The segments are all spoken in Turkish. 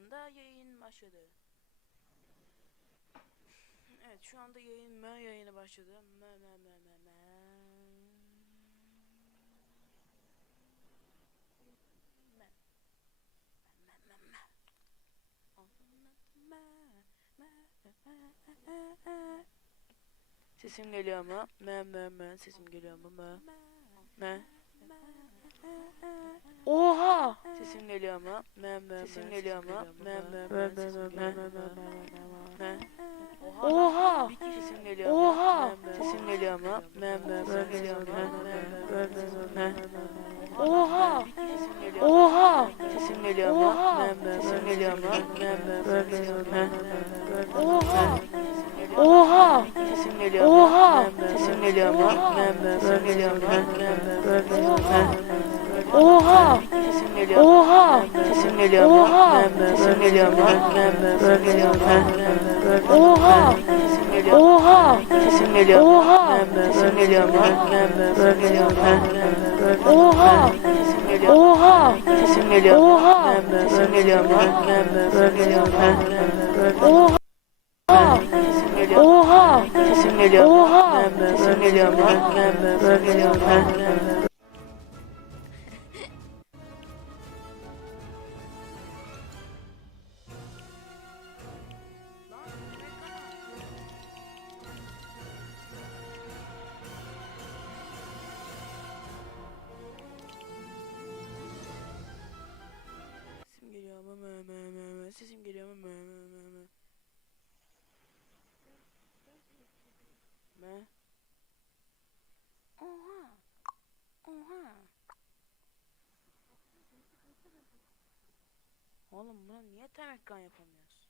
anda yayın başladı. Evet şu anda yayın mö yayını başladı. Mö. Mö, mö, mö, mö. Sesim geliyor mu? Mö mö mö. Sesim geliyor mu? Mö. Mö. Oha! Sesim geliyor mu? Mö mö Sesim geliyor? Mö mö mö. Sesim geliyor mu? Mö. Oha! Sesim geliyor mu? Oha! Sesim geliyor mu? Mö mö mö. Geliyor mö. Oha! Oha! Sesim geliyor mu? Mö mö. Sesim geliyor mö. Geliyor mu? Oha! Oha! Sesim geliyor mu? Oha! Sesim geliyor mu? Mö mö. Sesim geliyor mu? Mö mö mö. Oha! Sesim geliyor. Oha! Sesim geliyor? Oha! Oha! Sesim geliyor. Oha! Sesim geliyor. Oha! Oha! Sesim geliyor. Oha! Sesim geliyor. Oha! Oha! Sesim geliyor. Oha! Sesim geliyor. Oha! Oğlum buna niye tam ekran yapamıyoruz?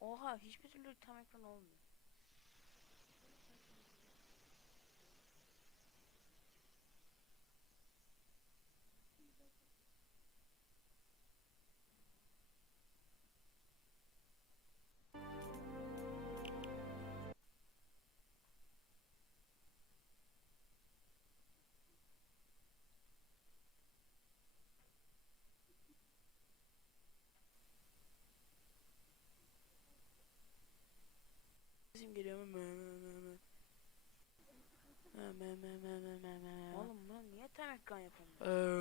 Oha hiçbir türlü tam ekran olmuyor. Mö mö